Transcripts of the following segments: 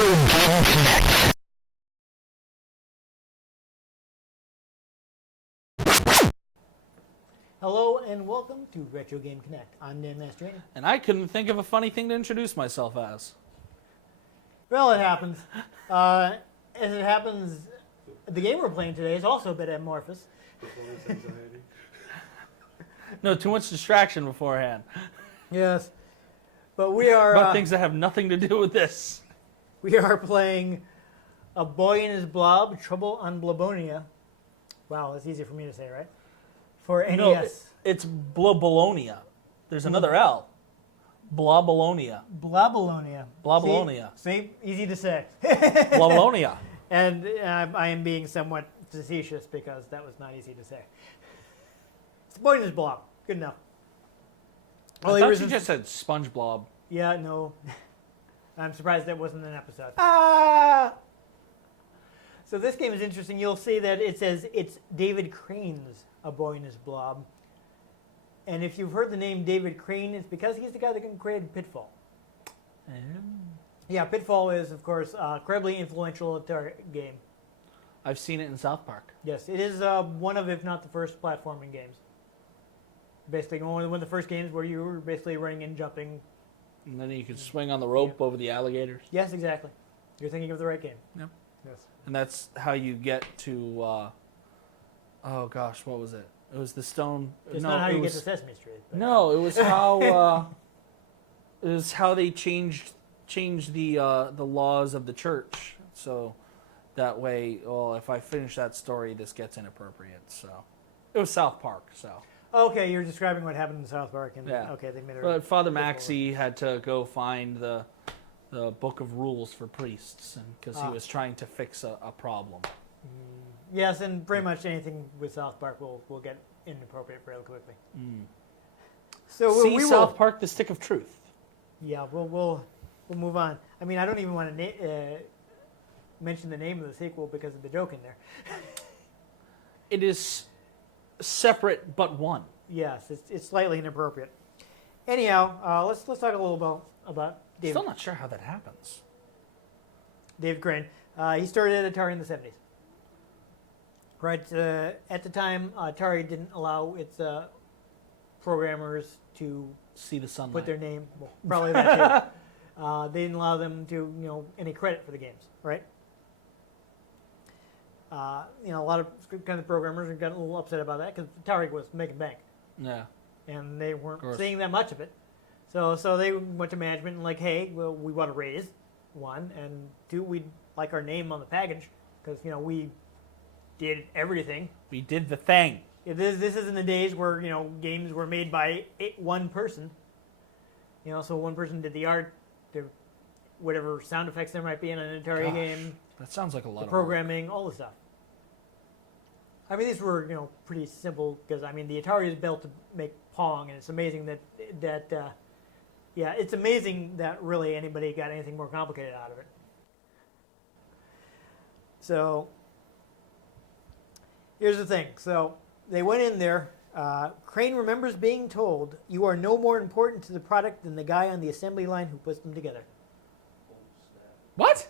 Game Connect. Hello and welcome to Retro Game Connect. I'm Dan Mastriani. And I couldn't think of a funny thing to introduce myself as. Well, it happens. As it happens, the game we're playing today is also a bit amorphous. Performance anxiety. No, too much distraction beforehand. Yes. But we are About things that have nothing to do with this. we are playing A Boy and His Blob, Trouble on Blobolonia. Wow, that's easy for me to say, right? For NES. No, it's Blobolonia. There's another L. Blobolonia. Blobolonia. Blobolonia. See, easy to say. Blobolonia. And I am being somewhat facetious because that was not easy to say. It's A Boy and His Blob. Good enough. I thought you just said Sponge Blob. Yeah, no. I'm surprised that wasn't an episode. Ah! So this game is interesting. You'll see that it says it's David Crane's A Boy and His Blob. And if you've heard the name David Crane, it's because he's the guy that created Pitfall. Yeah, Pitfall is, of course, a incredibly influential Atari game. I've seen it in South Park. Yes, it is one of, if not the first platforming games. Basically, one of the first games where you were basically running and jumping. And then you could swing on the rope over the alligators. Yes, exactly. You're thinking of the right game. Yep. Yes. And that's how you get to, oh gosh, what was it? It was the stone. It's no, not how it you was, get to Sesame Street. But. No, it was how, it was how they changed the laws of the church. So that way, well, if I finish that story, this gets inappropriate. So it was South Park, so. Okay, you're describing what happened in South Park, and Yeah. okay, they made it. But Father Maxey had to go find the book of rules for priests, and because he was trying to fix a problem. Yes, and pretty much anything with South Park will get inappropriate fairly quickly. So See we South will. Park: The Stick of Truth. Yeah, we'll move on. I mean, I don't even want to mention the name of the sequel because of the joke in there. It is separate but one. Yes, it's slightly inappropriate. Anyhow, let's talk a little about David. Still not sure how that happens. David Crane. He started at Atari in the 70s. Right at the time, Atari didn't allow its programmers to See the sunlight. put their name. Well, probably that too. They didn't allow them to, any credit for the games, right? A lot of kind of programmers got a little upset about that because Atari was making bank, Yeah. and they weren't course. seeing that much of it. So they went to management and like, hey, well, we want to raise, one, and two, we'd like our name on the package because we did everything. We did the thing. This is in the days where games were made by one person. So one person did the art, did whatever sound effects there might be in an Atari Gosh, game, That sounds like a lot the of programming, all the stuff. I mean, these were pretty simple because the Atari is built to make Pong, and it's amazing that it's amazing that really anybody got anything more complicated out of it. So here's the thing. So they went in there. Crane remembers being told, "You are no more important to the product than the guy on the assembly line who puts them together." What?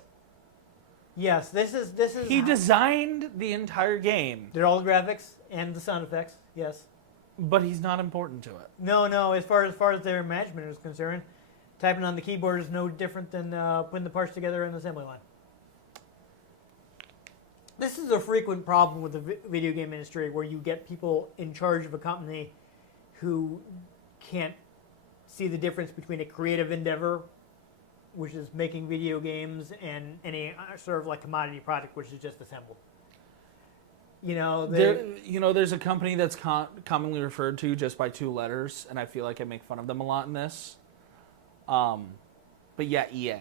Yes, this is. He designed the entire game, They're all the graphics and the sound effects. Yes. but he's not important to it. No. As far as their management is concerned, typing on the keyboard is no different than putting the parts together in the assembly line. This is a frequent problem with the video game industry, where you get people in charge of a company who can't see the difference between a creative endeavor, which is making video games, and any sort of like commodity product, which is just assembled. There's a company that's commonly referred to just by two letters, and I feel like I make fun of them a lot in this. But yeah, EA.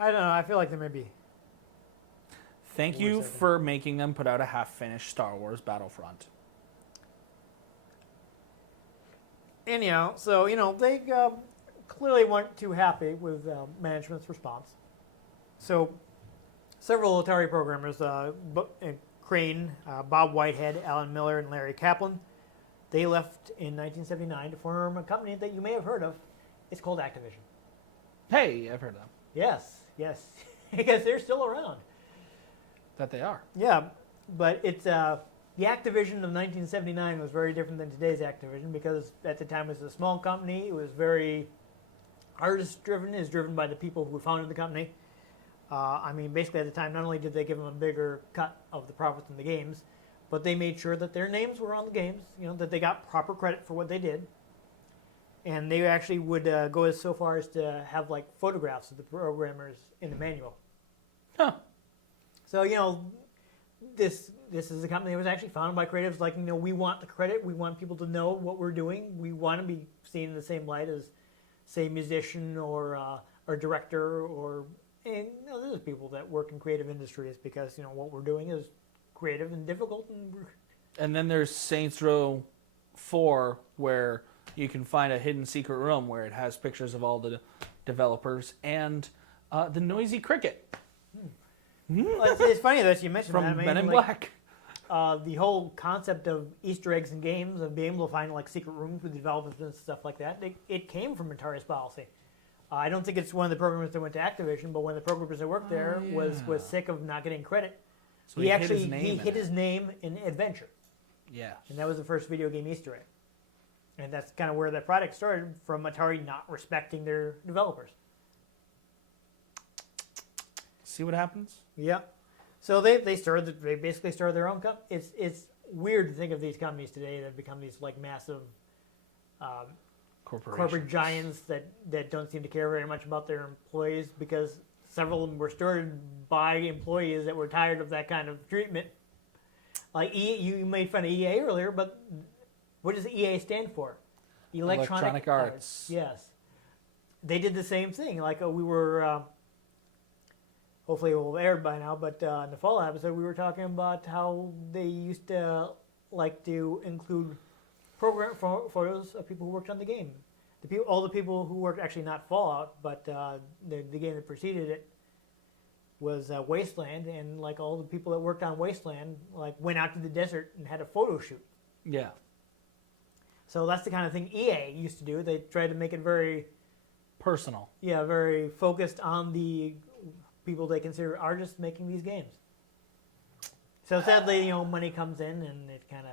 I don't know. I feel like there may be. Thank you for making them put out a half-finished Star Wars Battlefront. Anyhow, so they clearly weren't too happy with management's response. So several Atari programmers, Crane, Bob Whitehead, Alan Miller, and Larry Kaplan, they left in 1979 to form a company that you may have heard of. It's called Activision. Hey, I've heard of them. Yes, because they're still around. That they are. Yeah, but it's the Activision of 1979 was very different than today's Activision because at the time it was a small company. It was very artist-driven. Is driven by the people who founded the company. I mean, basically at the time, not only did they give them a bigger cut of the profits in the games, but they made sure that their names were on the games. That they got proper credit for what they did. And they actually would go so far as to have like photographs of the programmers in the manual. Huh. So this is a company that was actually founded by creatives. Like we want the credit. We want people to know what we're doing. We want to be seen in the same light as, say, musician or director and there's people that work in creative industries because what we're doing is creative and difficult. And then there's Saints Row 4 where you can find a hidden secret room where it has pictures of all the developers and the noisy cricket. Well, it's funny that you mentioned from that. I mean, Men in Black. The whole concept of Easter eggs in games, of being able to find like secret rooms with developers and stuff like that, it came from Atari's policy. I don't think it's one of the programmers that went to Activision, but one of the programmers that worked there was sick of not getting credit. So he hid his name in Adventure. Yeah. And that was the first video game Easter egg. And that's kind of where that product started, from Atari not respecting their developers. See what happens? Yeah. So they basically started their own company. It's weird to think of these companies today that have become these like massive corporate giants that don't seem to care very much about their employees, because several of them were started by employees that were tired of that kind of treatment. Like you made fun of EA earlier, but what does EA stand for? Electronic Arts. Yes. They did the same thing. Like we were, hopefully it will have aired by now, but in the fall episode we were talking about how they used to like to include program photos of people who worked on the game. All the people who worked, actually not Fallout, but the game that preceded it was Wasteland, and like all the people that worked on Wasteland like went out to the desert and had a photo shoot. Yeah. So that's the kind of thing EA used to do. They tried to make it very personal. Yeah, very focused on the people they consider artists making these games. So sadly, money comes in and it kind of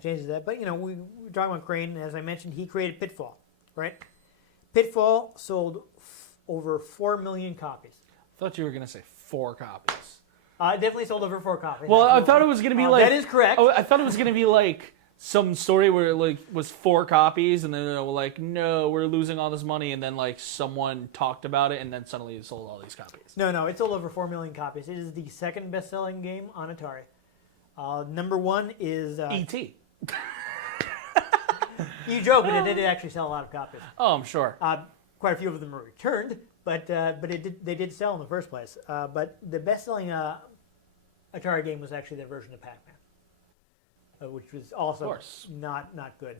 changes that. But we were talking about Crane. As I mentioned, he created Pitfall, right? Pitfall sold over 4 million copies. I thought you were going to say 4 copies. It definitely sold over 4 copies. Well, I thought it was going to be like... That is correct. I thought it was going to be like some story where it like was 4 copies, and then they were like, no, we're losing all this money, and then like someone talked about it, and then suddenly it sold all these copies. No, it sold over 4 million copies. It is the second best-selling game on Atari. Number 1 is... E.T. You joke, but it did actually sell a lot of copies. Oh, I'm sure. Quite a few of them were returned, but they did sell in the first place. But the best-selling Atari game was actually their version of Pac-Man, which was also not good.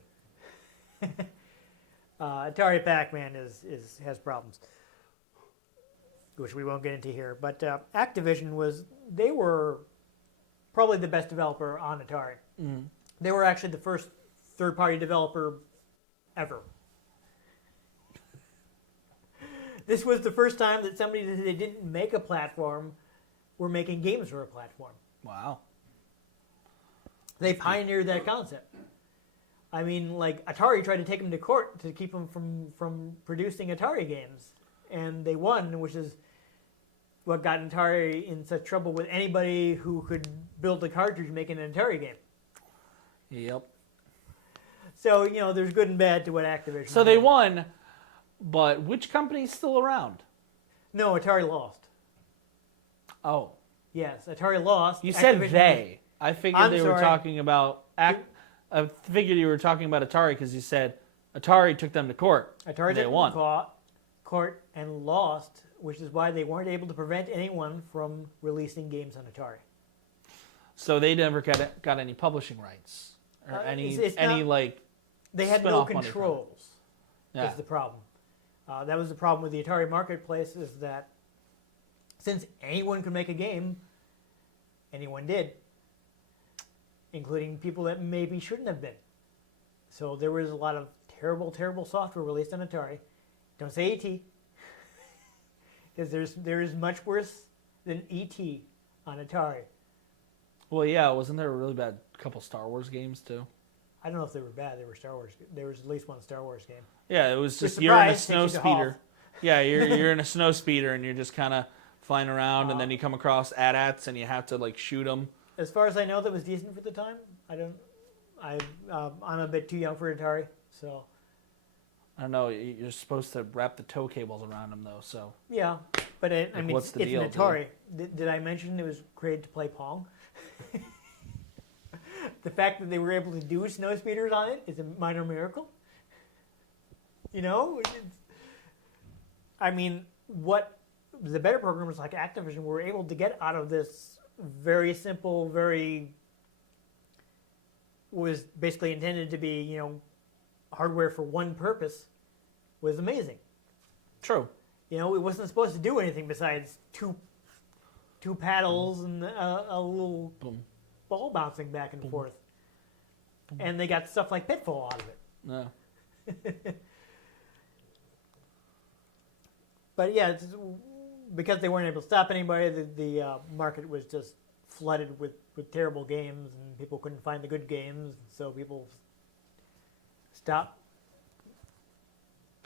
Atari Pac-Man has problems, which we won't get into here. But Activision they were probably the best developer on Atari. Mm-hmm. They were actually the first third-party developer ever. This was the first time that somebody that they didn't make a platform were making games for a platform. Wow. They pioneered that concept. I mean, like, Atari tried to take them to court to keep them from producing Atari games. And they won, which is what got Atari in such trouble with anybody who could build a cartridge making an Atari game. Yep. So, there's good and bad to what Activision So did. they won, but which company's still around? No, Atari lost. Oh. Yes, Atari lost. You said Activision they. I figured were talking about... I figured you were talking about Atari because you said Atari took them to court. Atari they won. Court and lost, which is why they weren't able to prevent anyone from releasing games on Atari. So they never got any publishing rights or any They had no spin-off money from it. controls. Yeah. Is the problem. That was the problem with the Atari marketplace, is that since anyone could make a game, anyone did, including people that maybe shouldn't have been. So there was a lot of terrible, terrible software released on Atari, Don't say E.T. Because there is much worse than E.T. on Atari. Well, yeah, wasn't there a really bad couple Star Wars games too? I don't know if they were bad. They were Star Wars. There was at least one Star Wars game. Yeah, it was just With you're in a surprise, snow takes you to Hoth. speeder. Yeah, you're in a snow speeder and you're just kind of flying around, and then you come across AT-ATs and you have to like shoot them. As far as I know, that was decent for the time. I'm a bit too young for Atari, so I don't know. You're supposed to wrap the tow cables around them though, so. yeah. But I mean, what's it's the deal, an Atari. Did I mention it was created to play Pong? The fact that they were able to do snow speeders on it is a minor miracle. You know, I mean, what the better programmers like Activision were able to get out of this very simple, was basically intended to be, you know, hardware for one purpose, was amazing. True. You know, it wasn't supposed to do anything besides two paddles and a little Boom. ball bouncing back and forth. And they got stuff like Pitfall out of it. No. But yeah, because they weren't able to stop anybody, the market was just flooded with terrible games, and people couldn't find the good games, so people stopped,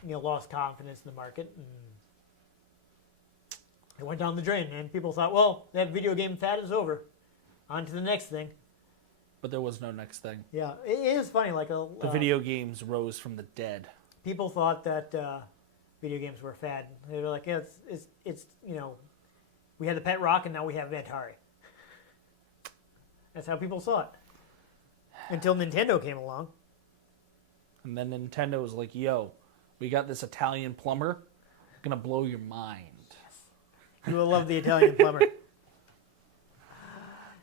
lost confidence in the market, and it went down the drain. And people thought, well, that video game fad is over, on to the next thing. But there was no next thing. Yeah, it is funny. Like The video games rose from the dead. people thought that video games were a fad. They were like, yeah, it's we had the Pet Rock, and now we have Atari. That's how people saw it. Until Nintendo came along. And then Nintendo was like, yo, we got this Italian plumber. Gonna blow your mind. You will love the Italian plumber.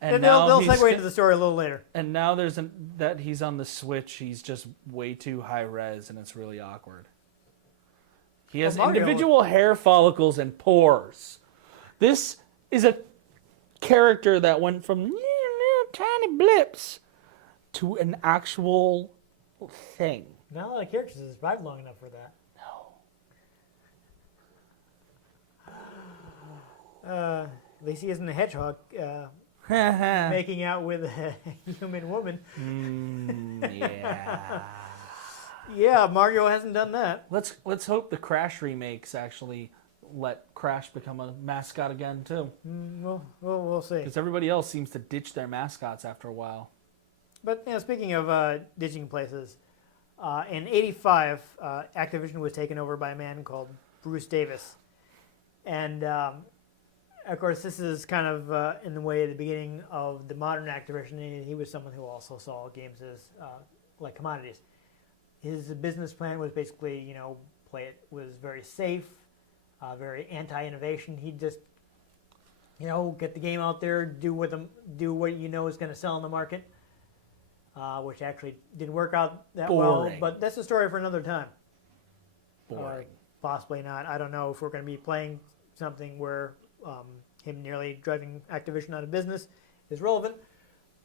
And they'll he's segue into the story a little later. And now that he's on the Switch, he's just way too high res, and it's really awkward. He has individual hair follicles and pores. This is a character that went from little tiny blips to an actual thing. Not a lot of characters have survived long enough for that. No. At least he isn't a hedgehog making out with a human woman. Yeah. Yeah, Mario hasn't done that. Let's hope the Crash remakes actually let Crash become a mascot again too. We'll see. Because everybody else seems to ditch their mascots after a while. But speaking of ditching places, in '85, Activision was taken over by a man called Bruce Davis, and of course, this is kind of in the way of the beginning of the modern Activision. And he was someone who also saw games as like commodities. His business plan was basically, play it was very safe, very anti-innovation. He'd just, get the game out there, do what is going to sell in the market, which actually didn't work out that well. But that's a story for another time. Boring. Possibly not. I don't know if we're going to be playing something where him nearly driving Activision out of business is relevant.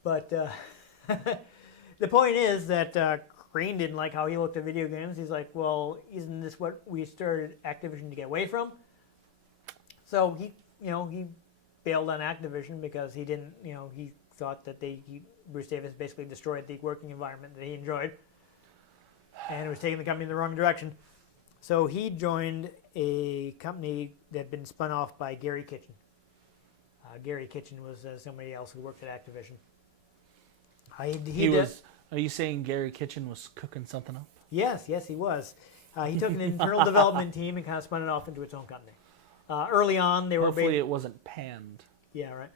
But the point is that Green didn't like how he looked at video games. He's like, well, isn't this what we started Activision to get away from? So he bailed on Activision because he didn't, he thought that Bruce Davis basically destroyed the working environment that he enjoyed, and it was taking the company in the wrong direction. So he joined a company that had been spun off by Gary Kitchen. Gary Kitchen was somebody else who worked at Activision. Are you saying Gary Kitchen was cooking something up? Yes, he was. He took an internal development team and kind of spun it off into its own company. Early on, they were... Hopefully it wasn't panned. Yeah, right.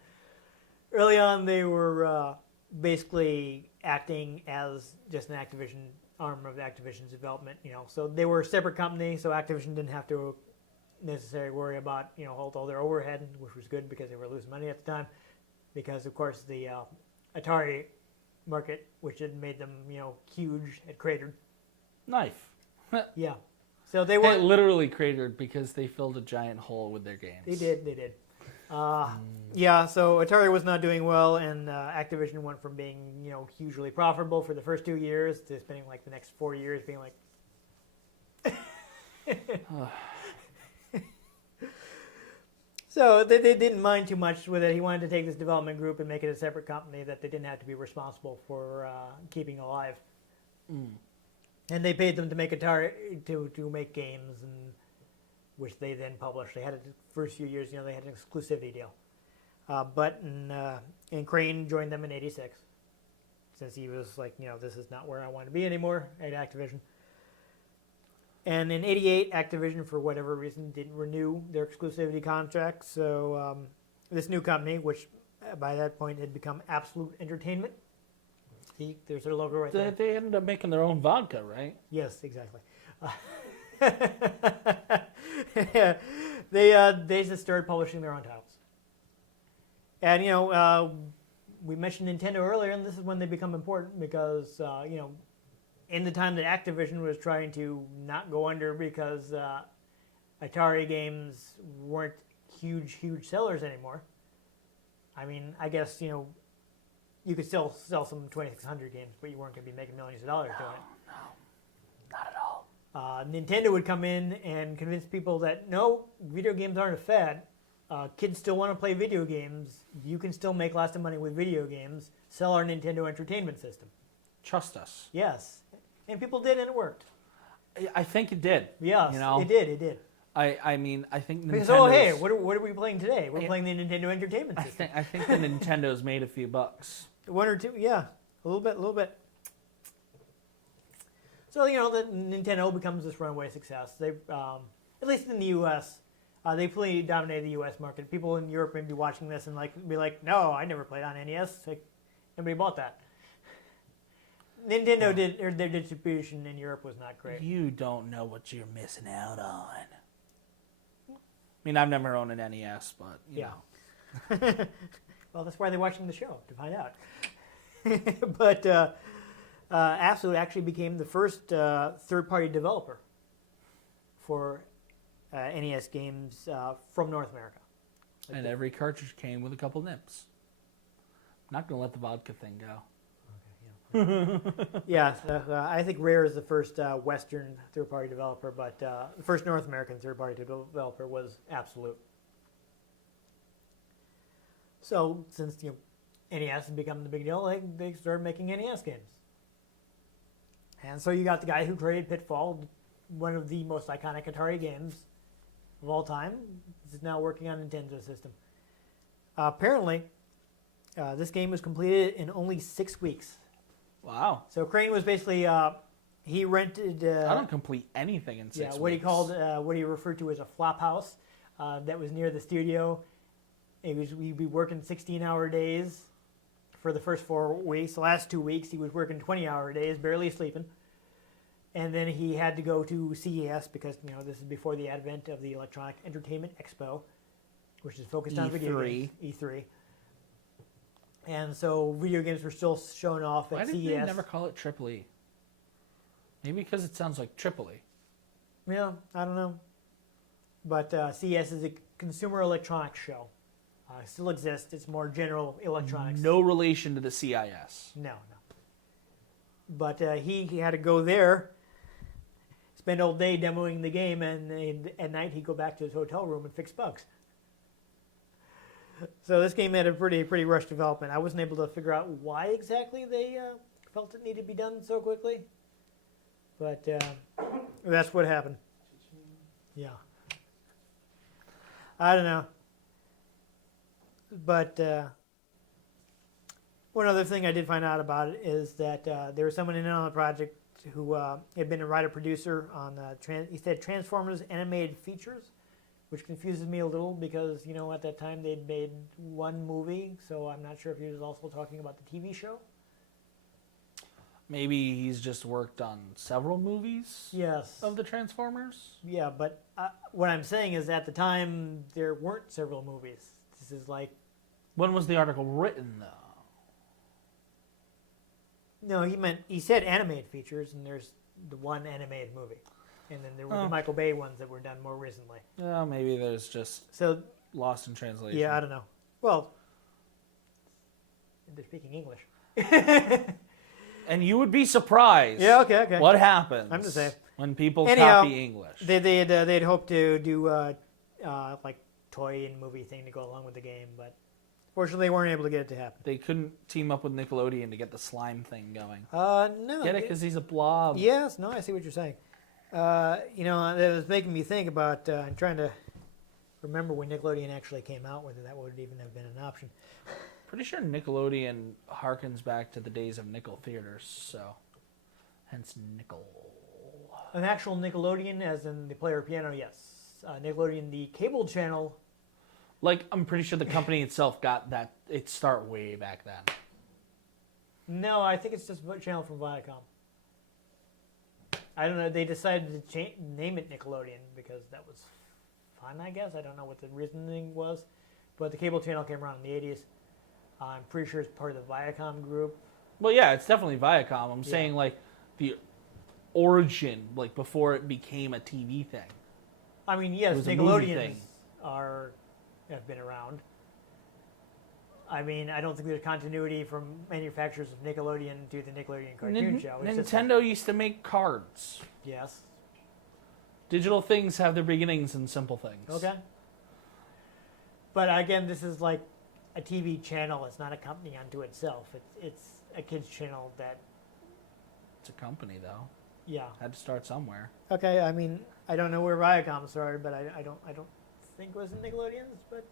Early on, they were basically acting as just an Activision arm of Activision's development, So they were a separate company, so Activision didn't have to necessarily worry about, all their overhead, which was good because they were losing money at the time. Because, of course, the Atari market, which had made them, huge, had cratered. Knife. Yeah. So they were... It literally cratered because they filled a giant hole with their games. They did. Yeah, so Atari was not doing well, and Activision went from being, hugely profitable for the first 2 years to spending like the next 4 years being like, So they didn't mind too much with it. He wanted to take this development group and make it a separate company that they didn't have to be responsible for keeping alive. And they paid them to make Atari to make games, and which they then published. They had it the first few years. They had an exclusivity deal. And Crane joined them in '86, since he was like, this is not where I want to be anymore at Activision. And in '88, Activision, for whatever reason, didn't renew their exclusivity contract. So this new company, which by that point had become Absolute Entertainment. See, there's their logo right there. They ended up making their own vodka, right? Yes, exactly. They just started publishing their own titles. And, we mentioned Nintendo earlier, and this is when they become important because, in the time that Activision was trying to not go under because Atari games weren't huge sellers anymore. I mean, I guess, you could still sell some 2600 games, but you weren't going to be making millions of dollars doing it. No, not at all. Nintendo would come in and convince people that, no, video games aren't a fad. Kids still want to play video games. You can still make lots of money with video games. Sell our Nintendo Entertainment System. Trust us. Yes. And people did, and it worked. I think it did. Yes, it did. I mean, I think Nintendo. Because, hey, what are we playing today? We're playing the Nintendo Entertainment System. I think the Nintendo's made a few bucks. One or two, yeah. A little bit. So, the Nintendo becomes this runaway success. They, at least in the U.S., they fully dominated the U.S. market. People in Europe may be watching this and be like, no, I never played on NES. Like, nobody bought that. Nintendo their distribution in Europe was not great. You don't know what you're missing out on. I mean, I've never owned an NES, but you know. Well, that's why they're watching the show, to find out. But Absolute actually became the first third-party developer for NES games from North America. And every cartridge came with a couple nips. I'm not going to let the vodka thing go. Yeah, I think Rare is the first Western third-party developer, but the first North American third-party developer was Absolute. So since NES had become the big deal, they started making NES games. And so you got the guy who created Pitfall, one of the most iconic Atari games of all time. This is now working on Nintendo system. Apparently, this game was completed in only 6 weeks. Wow. So Crane was basically, he rented... I don't complete anything in 6 weeks. Yeah, what he called, what he referred to as a flop house that was near the studio. He'd be working 16-hour days for the first 4 weeks. The last 2 weeks, he was working 20-hour days, barely sleeping. And then he had to go to CES because, this is before the advent of the Electronic Entertainment Expo, which is focused on video games. E3. And so video games were still shown off at CES. Why did they never call it Triple E? Maybe because it sounds like Tripoli. Yeah, I don't know. But CES is a consumer electronics show. It still exists. It's more general electronics. No relation to the CIS. No. But he had to go there, spend all day demoing the game, and at night he'd go back to his hotel room and fix bugs. So this game had a pretty rushed development. I wasn't able to figure out why exactly they felt it needed to be done so quickly. But that's what happened. Yeah. I don't know. But one other thing I did find out about it is that there was someone in on the project who had been a writer-producer on, he said Transformers animated features, which confuses me a little because, at that time they'd made one movie, so I'm not sure if he was also talking about the TV show. Maybe he's just worked on several movies of the Transformers? Yeah, but what I'm saying is at the time there weren't several movies. This is like... When was the article written, though? No, he said animated features, and there's the one animated movie. And then there were the Michael Bay ones that were done more recently. Yeah, maybe there's just lost in translation. Yeah, I don't know. Well, they're speaking English. And you would be surprised. Yeah, okay. What happens? I'm just saying. When people Anyhow, copy English. They'd hoped to do like toy and movie thing to go along with the game, but fortunately they weren't able to get it to happen. They couldn't team up with Nickelodeon to get the slime thing going. No. Get it? Because he's a blob. Yes, no, I see what you're saying. You know, it was making me think about, I'm trying to remember when Nickelodeon actually came out, whether that would even have been an option. Pretty sure Nickelodeon harkens back to the days of nickel theaters, so hence nickel. An actual Nickelodeon, as in the player piano, yes. Nickelodeon, the cable channel. Like, I'm pretty sure the company itself got that, its start way back then. No, I think it's just a channel from Viacom. I don't know, they decided to name it Nickelodeon because that was fun, I guess. I don't know what the reasoning was. But the cable channel came around in the 80s. I'm pretty sure it's part of the Viacom group. Well, yeah, it's definitely Viacom. I'm saying, like, the origin, like, before it became a TV thing. I mean, yes, Nickelodeons have been around. I mean, I don't think there's continuity from manufacturers of Nickelodeon to the Nickelodeon cartoon show. It's Nintendo used to make cards. Yes. Digital things have their beginnings in simple things. Okay. But again, this is like a TV channel. It's not a company unto itself. It's a kids channel that. It's a company, though. Yeah. Had to start somewhere. Okay. I mean, I don't know where Viacom started, but I don't think it was in Nickelodeon's, but.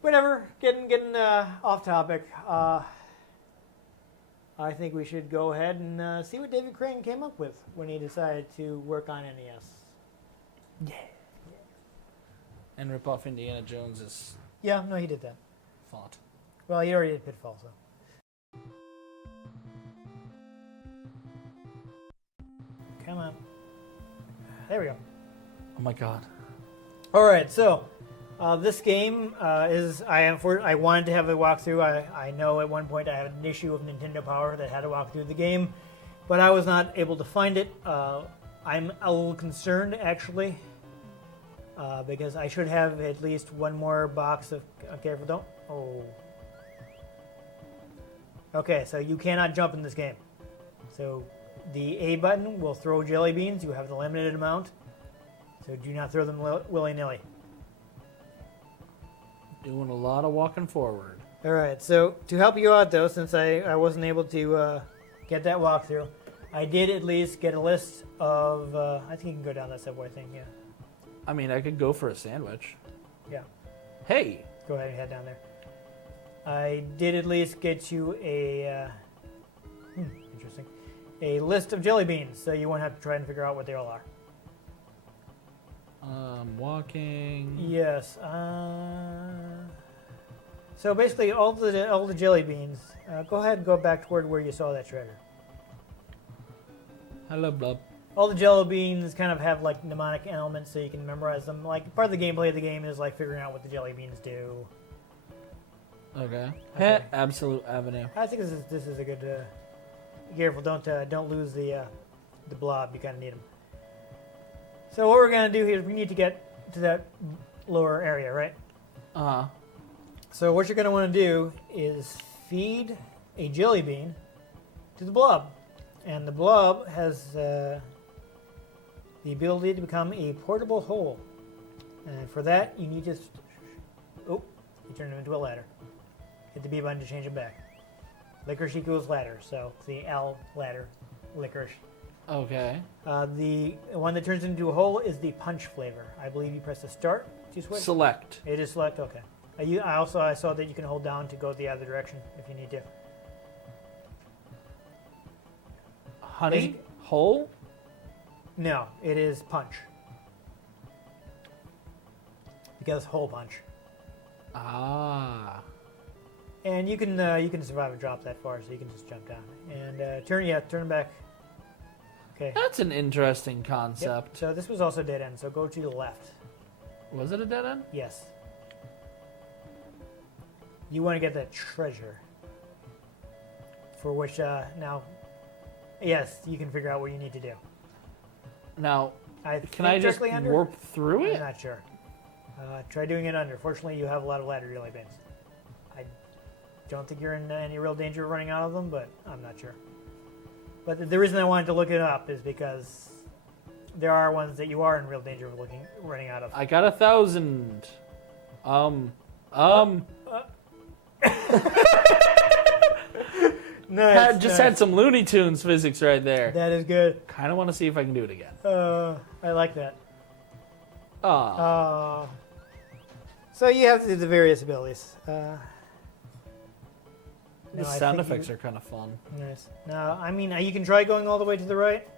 Whatever, getting off topic. I think we should go ahead and see what David Crane came up with when he decided to work on NES. Yeah. And rip off Indiana Jones's Yeah, no, he did that. font. Well, he already did Pitfall, so. Come on. There we go. Oh my god. All right, so this game is I wanted to have a walkthrough. I know at one point I had an issue of Nintendo Power that had to walk through the game, but I was not able to find it. I'm a little concerned actually because I should have at least one more box of. Careful, don't. Oh. Okay, so you cannot jump in this game. So the A button will throw jelly beans. You have the limited amount, so do not throw them willy-nilly. Doing a lot of walking forward. All right, so to help you out, though, since I wasn't able to get that walkthrough, I did at least get a list of... I think you can go down that subway thing, yeah. I mean, I could go for a sandwich. Yeah, Hey! go ahead and head down there. I did at least get you a... interesting. A list of jelly beans, so you won't have to try and figure out what they all are. Walking... Yes. So basically, all the jelly beans. Go ahead and go back toward where you saw that treasure. Hello, Blob. All the jelly beans kind of have like mnemonic elements, so you can memorize them. Like part of the gameplay of the game is like figuring out what the jelly beans do. Okay. Okay. Absolute Avenue. I think this is a good. Be careful, don't lose the blob. You kind of need them. So what we're gonna do here is we need to get to that lower area, right? Uh-huh. So what you're going to want to do is feed a jelly bean to the blob. And the blob has the ability to become a portable hole. And for that, you need to... you turn it into a ladder. Hit the B button to change it back. Licorice equals ladder, so it's the L ladder, licorice. Okay. The one that turns into a hole is the punch flavor. I believe you press the start to switch. Select. It is select, okay. I saw that you can hold down to go the other direction if you need to. Honey? Hole? No, it is punch. Because hole punch. Ah. And you can survive a drop that far, so you can just jump down and turn back. Okay. That's an interesting Yep. concept. So this was also dead end. So go to the left. Was it a dead end? Yes. You want to get that treasure. For which now, yes, you can figure out what you need to do. Now, I can I just directly under? warp through I'm it? not sure. Try doing it under. Fortunately, you have a lot of ladder jelly beans. I don't think you're in any real danger of running out of them, but I'm not sure. But the reason I wanted to look it up is because there are ones that you are in real danger of running out of. I got 1,000. Nice. Just had some Looney Tunes physics right there. That is good. Kind of want to see if I can do it again. I like that. Ah. So you have to do the various abilities. The sound effects are kind of fun. Nice. Now, I mean, you can try going all the way to the right.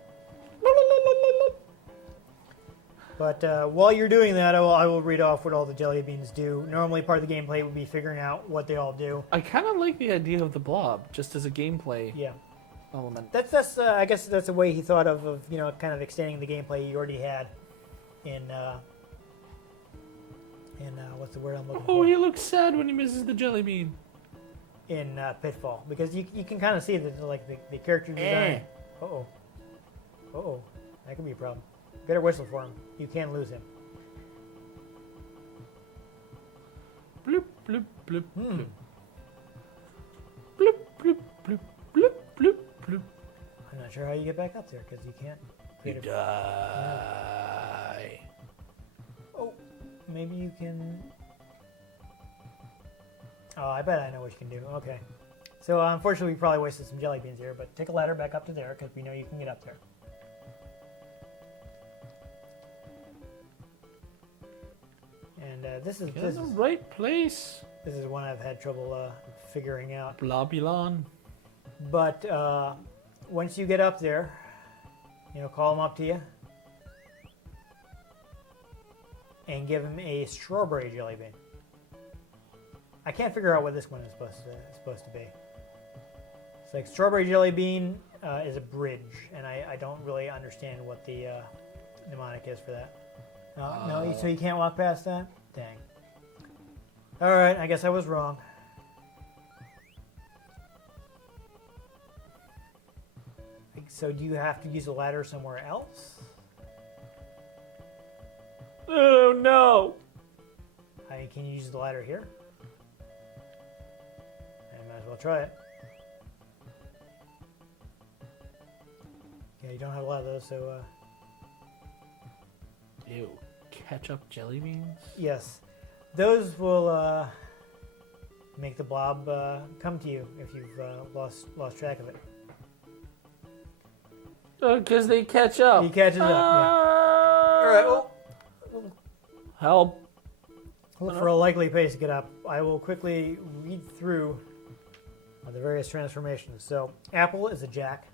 But while you're doing that, I will read off what all the jelly beans do. Normally, part of the gameplay would be figuring out what they all do. I kind of like the idea of the blob, just as a gameplay Yeah. element. That's I guess that's a way he thought of kind of extending the gameplay he already had in what's the word I'm looking Oh, for? he looks sad when he misses the jelly bean. In Pitfall, because you can kind of see that like the character design. Uh-oh, that could be a problem. Better whistle for him. You can lose him. Bloop, bloop, bloop, bloop. Bloop, bloop, bloop, bloop, bloop, bloop. I'm not sure how you get back up there because you can't. You die. Oh, maybe you can. Oh, I bet I know what you can do. Okay. So unfortunately, we probably wasted some jelly beans here, but take a ladder back up to there because we know you can get up there. And this is You're in the right place. This is one I've had trouble figuring out. Blobulon. But once you get up there, call him up to you and give him a strawberry jelly bean. I can't figure out what this one is supposed to be. It's like strawberry jelly bean is a bridge, and I don't really understand what the mnemonic is for that. No, so you can't walk past that? Dang. All right, I guess I was wrong. So do you have to use a ladder somewhere else? Oh, no. Can you use the ladder here? I might as well try it. Yeah, you don't have a lot of those, so... Ew. Ketchup jelly beans? Yes. Those will make the blob come to you if you've lost track of it. Because they catch up. He catches up, yeah. All right, well, Help. look for a likely pace to get up. I will quickly read through the various transformations. So, apple is a jack.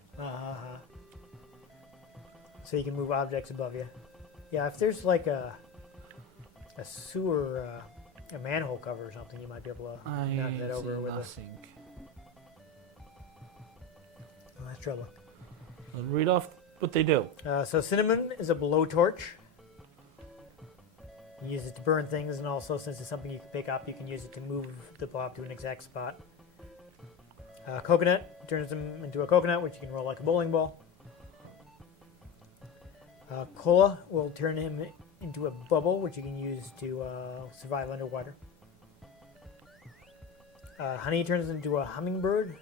So you can move objects above you. Yeah, if there's like a sewer, a manhole cover or something, you might be able to knock that over with nothing. Oh, that's trouble. Read off what they do. So cinnamon is a blowtorch. You use it to burn things, and also since it's something you can pick up, you can use it to move the blob to an exact spot. Coconut turns them into a coconut, which you can roll like a bowling ball. Cola will turn him into a bubble, which you can use to survive underwater. Honey turns into a hummingbird,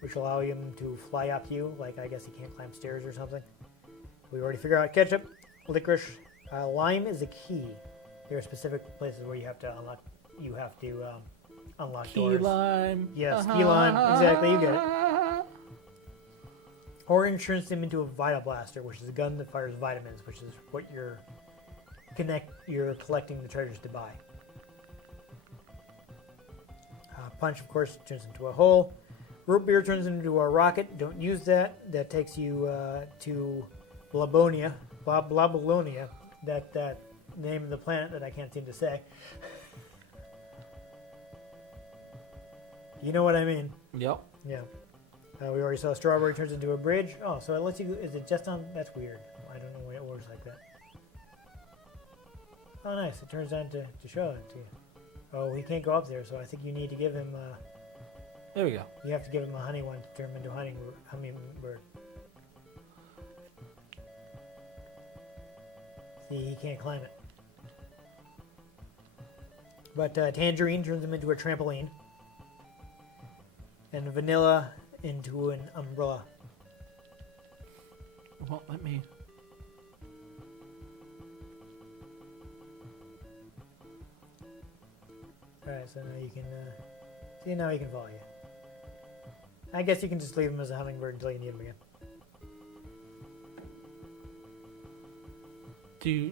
which will allow him to fly up to you, like I guess he can't climb stairs or something. We already figured out ketchup, licorice. Lime is a key. There are specific places where you have to unlock. You have to unlock Key doors. lime. Yes, key lime. Exactly, you get it. Orange turns him into a Vital Blaster, which is a gun that fires vitamins, which is what you're collecting the treasures to buy. Punch, of course, turns into a hole. Root beer turns into a rocket. Don't use that. That takes you to Blobolonia. Blobolonia. That name of the planet that I can't seem to say. You know what I mean? Yep. Yeah. We already saw strawberry turns into a bridge. Oh, so it lets you... Is it just on... That's weird. I don't know why it works like that. Oh, nice. It turns on to show it to you. Oh, he can't go up there, so I think you need to give him... There we go. You have to give him a honey one to turn him into a hummingbird. See, he can't climb it. But tangerine turns him into a trampoline. And vanilla into an umbrella. It won't let me. Alright, so now you can, see, now he can follow you. I guess you can just leave him as a hummingbird until you need him again. Do.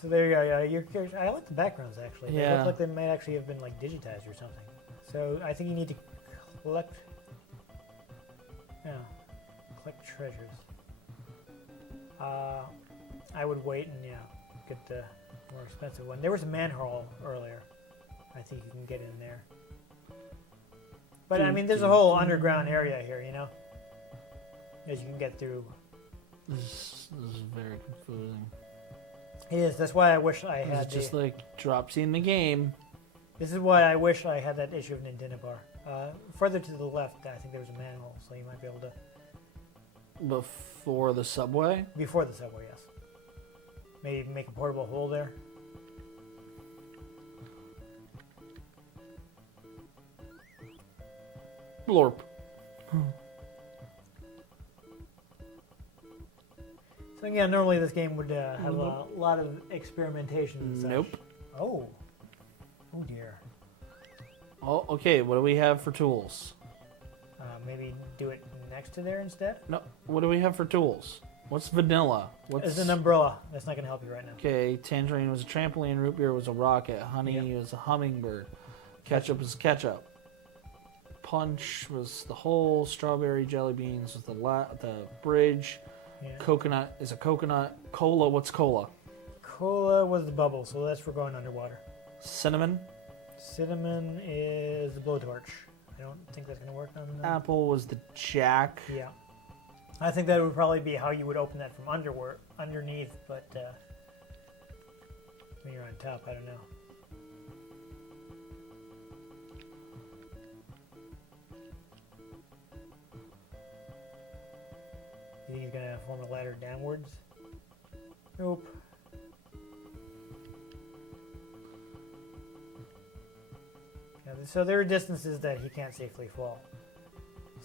So there you go. Yeah, your character. I like the backgrounds actually. They Yeah. look like they might actually have been like digitized or something. So I think you need to collect. Yeah, collect treasures. I would wait and get the more expensive one. There was a manhole earlier. I think you can get in there. But I mean, there's a whole underground area here, as you can get through. This is very confusing. It is. That's why I wish I had. It's just like Dropsy in the game. This is why I wish I had that issue of Nintendo Bar. Further to the left, I think there was a manhole, so you might be able to. Before the subway? Before the subway, yes. Maybe make a portable hole there. Blorp. So yeah, normally this game would have a lot of experimentation and such. Nope. Oh dear. Oh, okay. What do we have for tools? Maybe do it next to there instead? No. What do we have for tools? What's vanilla? It's an umbrella. That's not going to help you right now. Okay, tangerine was a trampoline, root beer was a rocket, honey was a hummingbird, ketchup was ketchup. Punch was the hole, strawberry jelly beans was the bridge, Yeah. coconut is a coconut, cola, what's cola? Cola was the bubble, so that's for going underwater. Cinnamon, Cinnamon is the blowtorch. I don't think that's going to work on that. apple was the jack. Yeah. I think that would probably be how you would open that from underneath, but when you're on top, I don't know. You think he's going to form a ladder downwards? Nope. Yeah, so there are distances that he can't safely fall.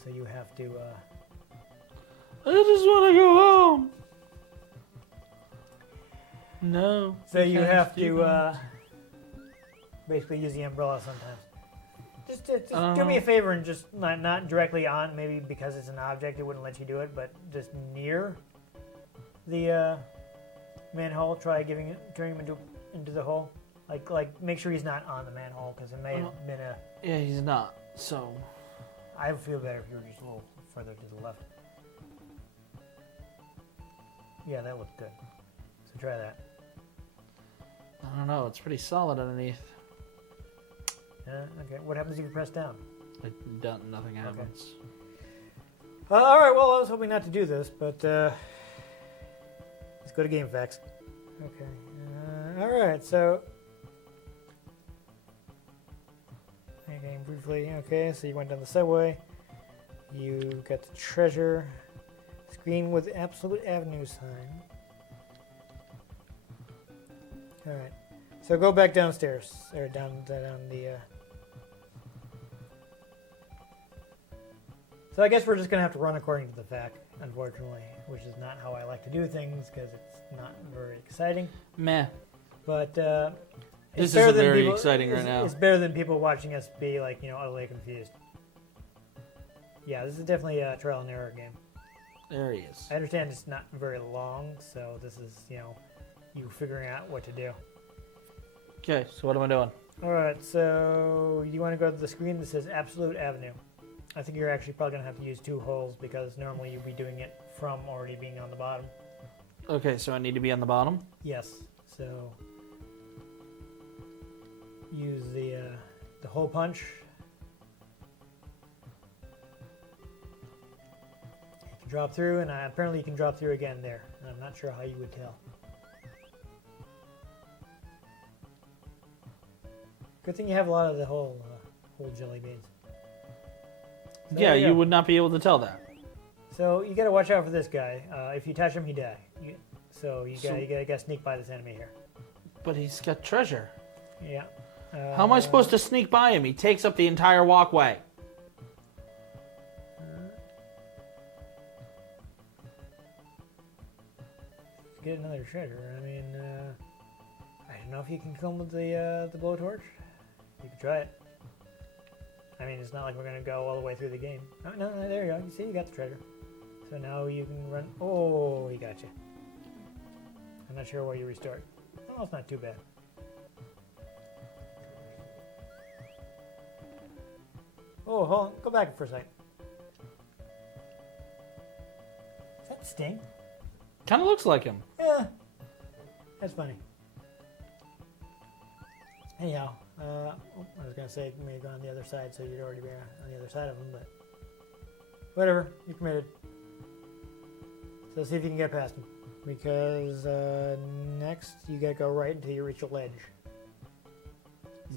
So you have to... I just want to go home. No. So I you can't have do to that. basically use the umbrella sometimes. Just do me a favor and just not directly on, maybe because it's an object it wouldn't let you do it, but just near the manhole. Try turning him into the hole. Like make sure he's not on the manhole because it may have been a. Yeah, he's not. So I would feel better if you were just a little further to the left. Yeah, that looked good. So try that. I don't know. It's pretty solid underneath. Okay. What happens if you press down? Nothing happens. All right. Well, I was hoping not to do this, but let's go to game facts. Okay. All right. So, okay, briefly. Okay. So you went down the subway. You got the treasure. Screen with Absolute Avenue sign. All right. So go back downstairs, or down the. So I guess we're just gonna have to run according to the fact, unfortunately, which is not how I like to do things because it's not very exciting. Meh. But This it's better isn't than very people, exciting right now. It's better than people watching us be like utterly confused. Yeah, this is definitely a trial and error game. There he is. I understand it's not very long, so this is you figuring out what to do. Okay, so what am I doing? All right, so you want to go to the screen that says Absolute Avenue. I think you're actually probably going to have to use 2 holes because normally you'd be doing it from already being on the bottom. Okay, so I need to be on the bottom? Yes, so use the hole punch. You can drop through, and apparently you can drop through again there. And I'm not sure how you would tell. Good thing you have a lot of the whole jelly beans. So Yeah, there you go. would not be able to tell that. So you got to watch out for this guy. If you touch him, he die. So you got to sneak by this enemy here. But he's got treasure. Yeah. How am I supposed to sneak by him? He takes up the entire walkway. get another treasure. I mean, I don't know if you can kill him with the blowtorch. You could try it. I mean, it's not like we're gonna go all the way through the game. Oh, no, there you go. You see, you got the treasure. So now you can run. Oh, he got you. I'm not sure why you restart. Oh, it's not too bad. Oh, hold on. Go back for a second. Is that Sting? Kind of looks like him. Yeah. That's funny. Anyhow, I was going to say maybe go on the other side so you'd already be on the other side of them, but whatever. You're committed. So let's see if you can get past him. Because next you got to go right until you reach a ledge.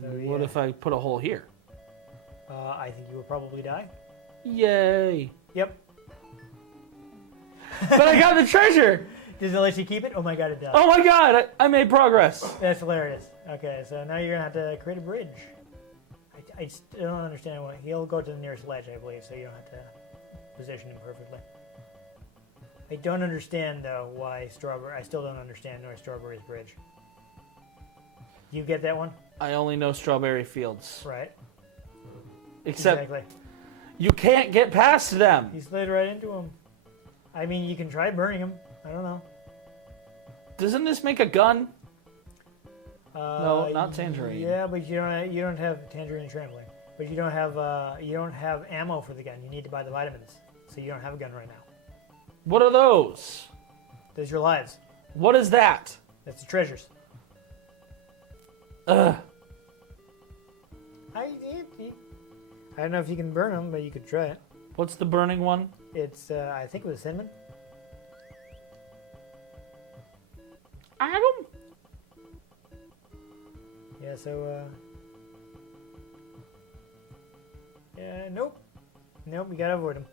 So, What yeah. if I put a hole here? I think you will probably die. Yay! Yep. But I got the treasure! Does it let you keep it? Oh my god, it does. Oh my god, I made progress. That's hilarious. Okay, so now you're going to have to create a bridge. I just don't understand why. He'll go to the nearest ledge, I believe, so you don't have to position him perfectly. I don't understand, though, why Strawberry... I still don't understand why Strawberry's bridge. You get that one? I only know Strawberry Fields. Right. Except Exactly. you can't get past them. He slid right into him. I mean, you can try burning him. I don't know. Doesn't this make a gun? No, not Tangerine. Yeah, but you don't have Tangerine and Trampoline. But you don't have ammo for the gun. You need to buy the vitamins, so you don't have a gun right now. What are those? Those are your lives. What is that? That's the treasures. Ugh. I don't know if you can burn them, but you could try it. What's the burning one? It's I think it was cinnamon. Adam? Yeah. So. Yeah. Nope. Nope. We gotta avoid them.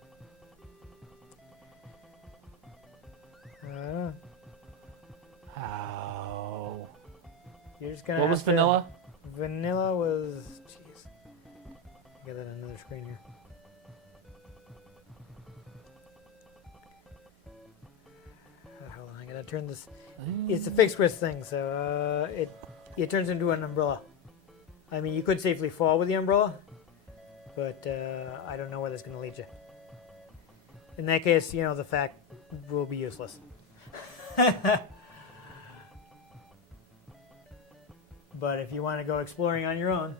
How? You're just gonna. What was vanilla? Vanilla was. Jeez. I got that on another screen here. Hold on, I gotta turn this. It's a fixed twist thing, so it turns into an umbrella. I mean, you could safely fall with the umbrella, but I don't know where that's gonna lead you. In that case, the fact will be useless. But if you want to go exploring on your own.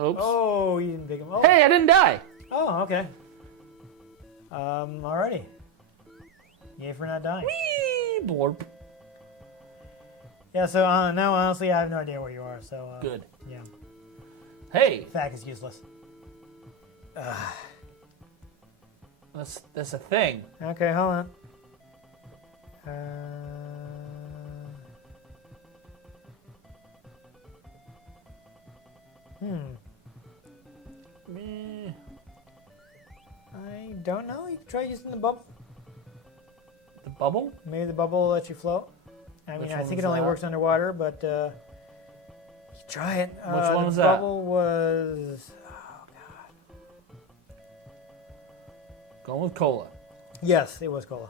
Oops. Oh, you didn't pick him. Oh, Hey, I didn't die. oh okay. Alrighty. Yay for not dying. Whee! Blorp. Yeah, so now honestly I have no idea where you are, so Good. yeah. Hey, Fact is useless. that's a thing. Okay, hold on. I don't know. You can try using the bubble. The bubble? Maybe the bubble will let you float. I mean, Which I one think was it only that? works underwater, but you try it. Which one was the that? bubble was... Oh, God. Going with cola. Yes, it was cola.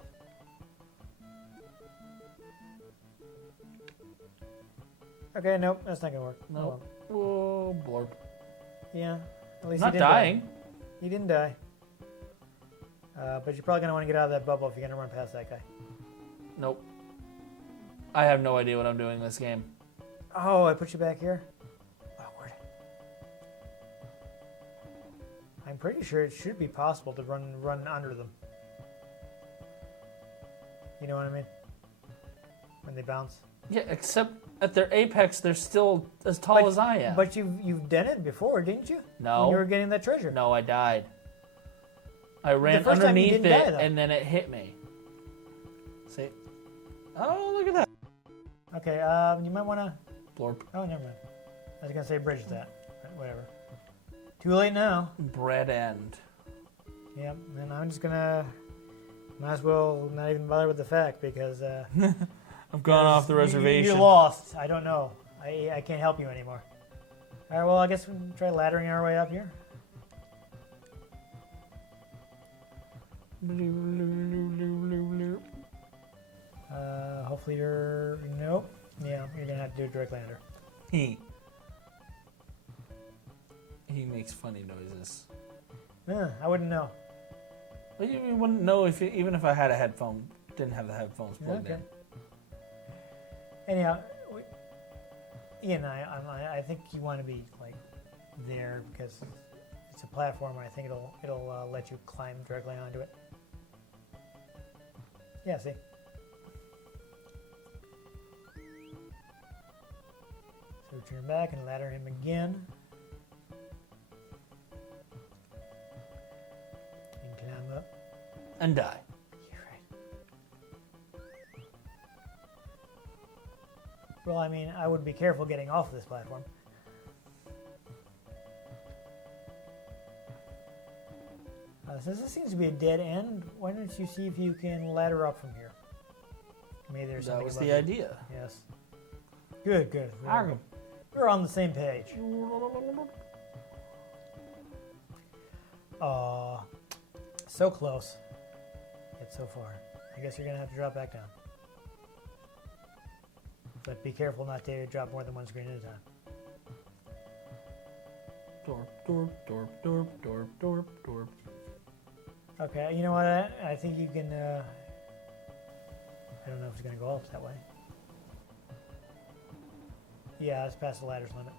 Okay, nope, that's not going to work. Oh, Nope. well. Whoa, blorp. Yeah, at least Not you didn't dying. die. You didn't die. But you're probably going to want to get out of that bubble if you're going to run past that guy. Nope. I have no idea what I'm doing in this game. Oh, I put you back here? Awkward. I'm pretty sure it should be possible to run under them. You know what I mean? When they bounce. Yeah, except at their apex, they're still as tall as I am. But you've done it before, didn't you? No. When you were getting that treasure. No, I died. I ran first time you underneath didn't die, it, though. and then it hit me. See? Oh, look at that. Okay, you might want to... Blorp. Oh, never mind. I was going to say bridge that. But whatever. Too late now. Bread end. Yep, and I'm just going to... Might as well not even bother with the fact because... I've gone off the reservation. You're lost. I don't know. I can't help you anymore. All right, well, I guess we can try laddering our way up here. clear. Nope. Yeah, you're gonna have to do a direct lander. He makes funny noises. I wouldn't know. Well, you wouldn't know even if I had a headphone, didn't have the headphones plugged in. Anyhow, Ian, I think you want to be like there because it's a platform, and I think it'll let you climb directly onto it. Yeah, see. So turn back and ladder him again. And climb up. And die. You're right. Well, I mean, I would be careful getting off this platform. Since this seems to be a dead end, why don't you see if you can ladder up from here? Maybe there's something. That was above the it. idea. Yes. Good, good. We're on the same page. So close, yet so far. I guess you're gonna have to drop back down. But be careful not to drop more than one screen at a time. Dorp. Okay, you know what? I think you can. I don't know if it's gonna go up that way. Yeah, it's past the ladder's limit.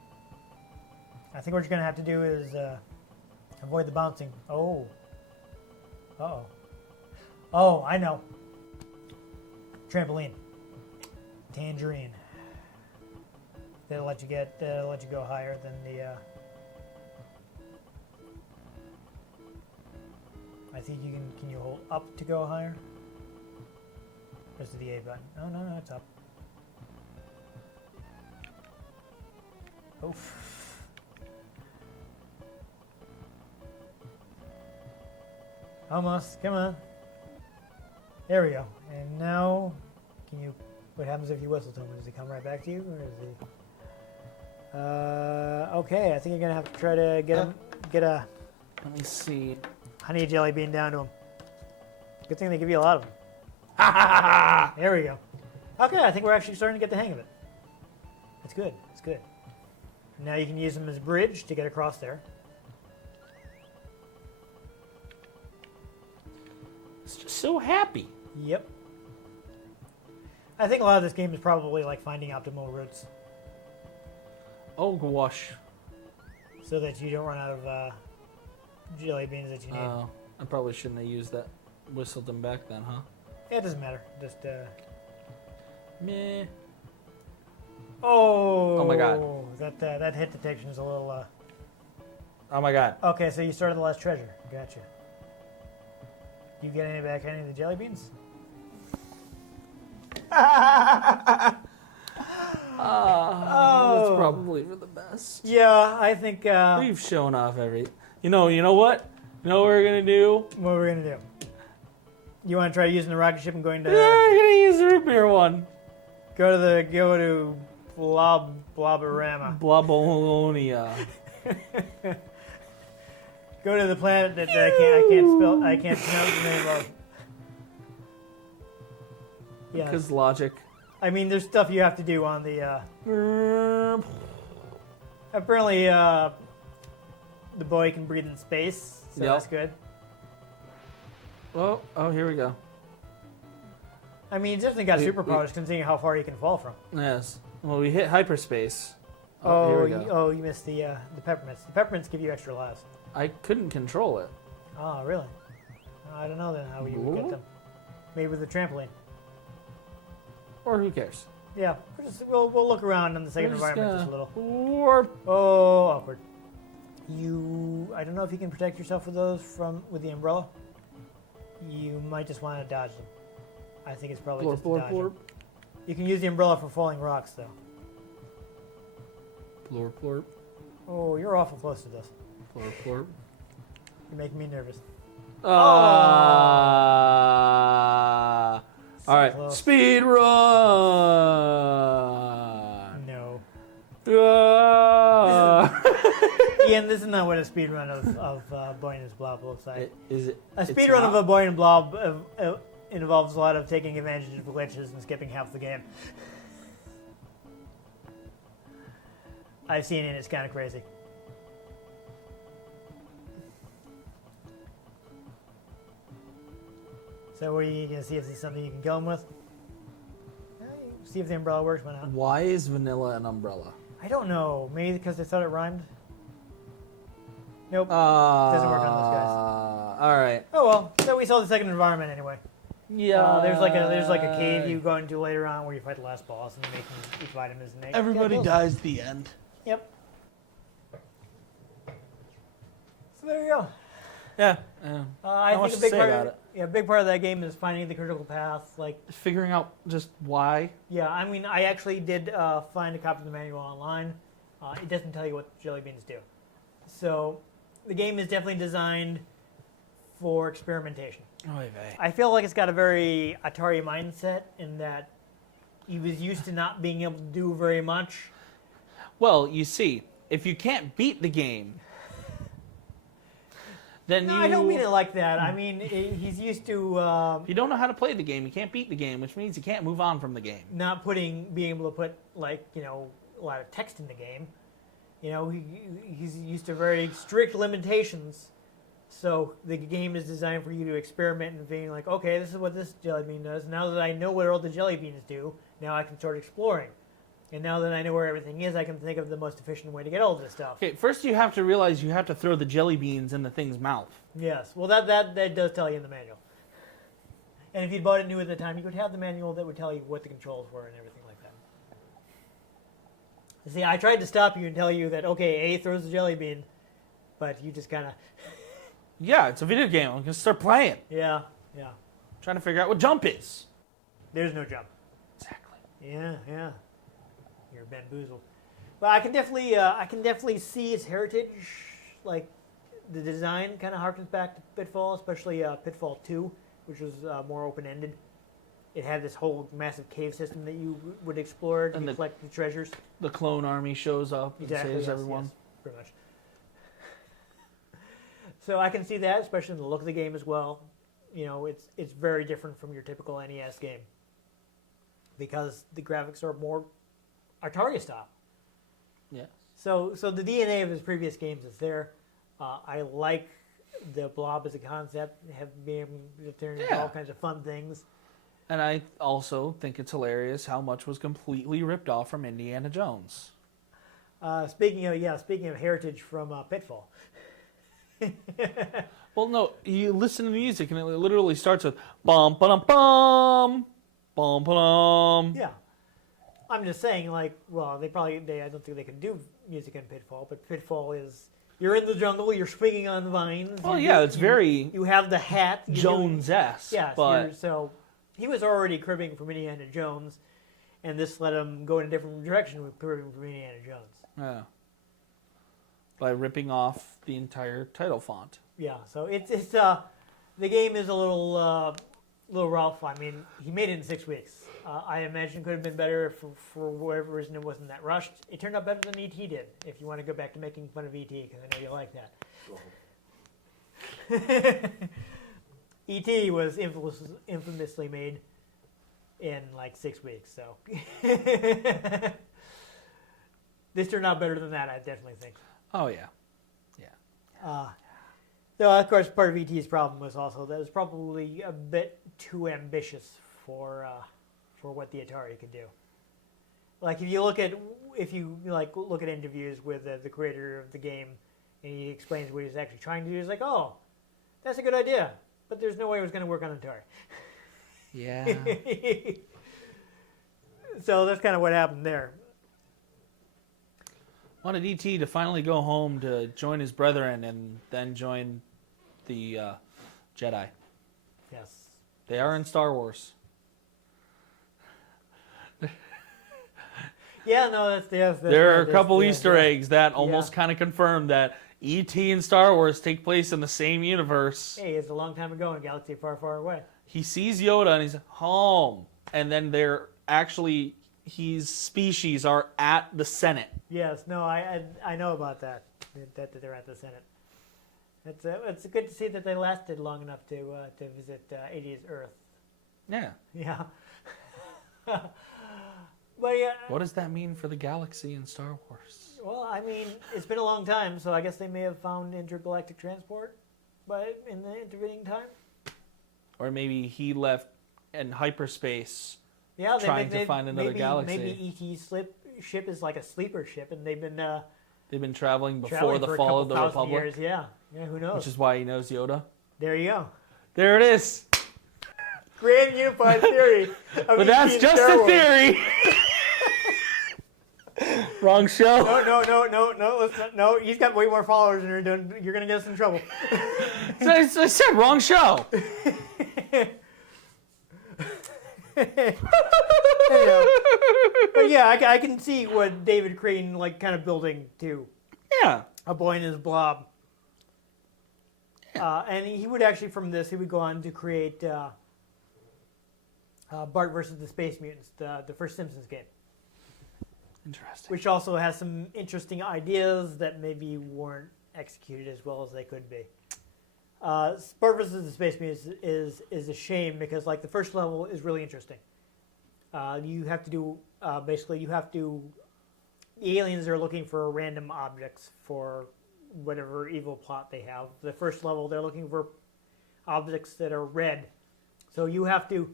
I think what you're gonna have to do is avoid the bouncing. Oh. Uh-oh. Oh, I know. Trampoline. Tangerine. That'll let you go higher than the. I think you can you hold up to go higher? Or is it the A button? No, it's up. Oof. Almost, come on. There we go. And now, what happens if you whistle to him? Does he come right back to you, or is he? Okay, I think you're gonna have to try to get a Let me see. honey jelly bean down to him. Good thing they give you a lot of them. There we go. Okay, I think we're actually starting to get the hang of it. It's good. It's good. Now you can use them as a bridge to get across there. It's just so happy. Yep. I think a lot of this game is probably like finding optimal routes Oh gosh. so that you don't run out of jelly beans that you need. I probably shouldn't have used that. Whistled them back then, huh? Yeah, it doesn't matter. Just Meh. Oh my God. That hit detection is a little. Oh my god. Okay, so you started the last treasure. Gotcha. You get any back any of the jelly beans? That's probably for the best. Yeah, I think. We've shown off every. You know what? You know what we're gonna do? What we're gonna do? You want to try using the rocket ship and going to We're gonna use the root beer one. go to Bloborama. Blobolonia. Go to the planet that I can't pronounce the name of. Yeah. Because logic. I mean, there's stuff you have to do on the. Apparently, the boy can breathe in space, so Yep. that's good. Oh, here we go. I mean, he's definitely got We- superpowers, considering how far he can fall from. Yes. Well, we hit hyperspace. Here Oh, we go. you missed the peppermints. The peppermints give you extra lives. I couldn't control it. Oh, really? I don't know then how you would get them. Maybe with a trampoline. Or who cares? Yeah, we'll look around in the second We're just environment just a gonna little. warp. Oh, awkward. I don't know if you can protect yourself with those with the umbrella. You might just want to dodge them. I think it's probably just to dodge them. You can use the umbrella for falling rocks, though. Plorp, plorp, Oh, you're awful close to this. plorp, plorp. You make me nervous. All right, close. speed run. No. Ah. Ian, this is not what a speedrun of Boy and His Blob looks like. Is it? A it's speedrun not? of a Boy and Blob involves a lot of taking advantage of glitches and skipping half the game. I've seen it, it's kind of crazy. So what are you going to see if there's something you can kill him with? See if the umbrella works, why not? Why is vanilla an umbrella? I don't know. Maybe because they thought it rhymed? Nope. Doesn't work on those guys. All right. Oh well. So we saw the second environment anyway. Yeah. There's like a cave you go into later on where you fight the last boss and make each vitamin is an egg. Everybody Yeah, cool. dies at the end. Yep. So there you go. Yeah. I Not much think a to big say part about of it. Yeah, a big part of that game is finding the critical path. Like, Figuring out just why. yeah, I mean, I actually did find a copy of the manual online. It doesn't tell you what jellybeans do. So the game is definitely designed for experimentation. Oh, I feel like it's got a very Atari mindset in that he was used to not being able to do very much. Well, you see, if you can't beat the game, then No, I don't mean it like that. I mean, he's used to if you don't know how to play the game, you can't beat the game, which means you can't move on from the game. not being able to put, like, you know, a lot of text in the game. You know, he's used to very strict limitations. So the game is designed for you to experiment and being like, okay, this is what this jellybean does. Now that I know what all the jellybeans do, now I can start exploring. And now that I know where everything is, I can think of the most efficient way to get all this stuff. Okay, first you have to realize you have to throw the jelly beans in the thing's mouth. Yes, well, that does tell you in the manual. And if you'd bought it new at the time, you would have the manual that would tell you what the controls were and everything like that. See, I tried to stop you and tell you that, okay, A throws the jelly bean, but you just kind of... Yeah, it's a video game. I'm gonna start playing. Yeah. Trying to figure out what jump is. There's no jump. Exactly. Yeah. You're bamboozled. But I can definitely see its heritage. Like, the design kind of harkens back to Pitfall, especially Pitfall 2, which was more open-ended. It had this whole massive cave system that you would explore to collect the treasures. The clone army shows up and saves everyone. Yes, pretty much. So I can see that, especially in the look of the game as well. You know, it's very different from your typical NES game because the graphics are more Atari style. Yeah. So the DNA of his previous games is there. I like the Blob as a concept, being able to turn into all kinds of fun things. And I also think it's hilarious how much was completely ripped off from Indiana Jones. Speaking of heritage from Pitfall. Well, no, you listen to the music and it literally starts with bum ba bum bum ba. Yeah. I'm just saying, like, well, I don't think they can do music in Pitfall, but Pitfall is, you're in the jungle, you're swinging on vines. Well, yeah, it's very You have the hat. Jones-esque. Yes, but so he was already cribbing from Indiana Jones, and this let him go in a different direction with cribbing from Indiana Jones. yeah, by ripping off the entire title font. Yeah, so it's the game is a little rough. I mean, he made it in 6 weeks. I imagine it could have been better for whatever reason it wasn't that rushed. It turned out better than E.T. did, if you want to go back to making fun of E.T., because I know you like that. E.T. was infamously made in like 6 weeks, so. This turned out better than that, I definitely think. Oh, yeah. So, of course, part of E.T.'s problem was also that it was probably a bit too ambitious for what the Atari could do. Like, if you look at interviews with the creator of the game, and he explains what he's actually trying to do, he's like, oh, that's a good idea, but there's no way it was going to work on Atari. Yeah. So that's kind of what happened there. Wanted E.T. to finally go home to join his brethren and then join the Jedi. Yes. They are in Star Wars. Yeah, no, that's There are a couple Easter eggs that almost kind of confirm that E.T. and Star Wars take place in the same universe. Hey, it's a long time ago in a galaxy far, far away. He sees Yoda and he's home. And then his species are at the Senate. Yes, no, I know about that they're at the Senate. It's good to see that they lasted long enough to visit 80s Earth. Yeah. Yeah. But yeah. What does that mean for the galaxy in Star Wars? Well, I mean, it's been a long time, so I guess they may have found intergalactic transport, but in the intervening time. Or maybe he left in hyperspace Yeah, trying to find another galaxy. Maybe ET's ship is like a sleeper ship, and they've been traveling before traveling the for a fall couple of the thousand Republic. years. Yeah, who knows? Which is why he knows Yoda. There you go. There it is. Grand unified theory. But that's just a theory. Wrong show. No. He's got way more followers than you're doing. You're gonna get us in trouble. So I said wrong show. But yeah, I can see what David Crane kind of building to. Yeah. A Boy and His Blob. And he would actually, from this, he would go on to create Bart versus the Space Mutants, the first Simpsons game. Interesting. Which also has some interesting ideas that maybe weren't executed as well as they could be. Bart versus the Space Mutants is a shame because the first level is really interesting. You have to do, the aliens are looking for random objects for whatever evil plot they have. The first level, they're looking for objects that are red. So you have to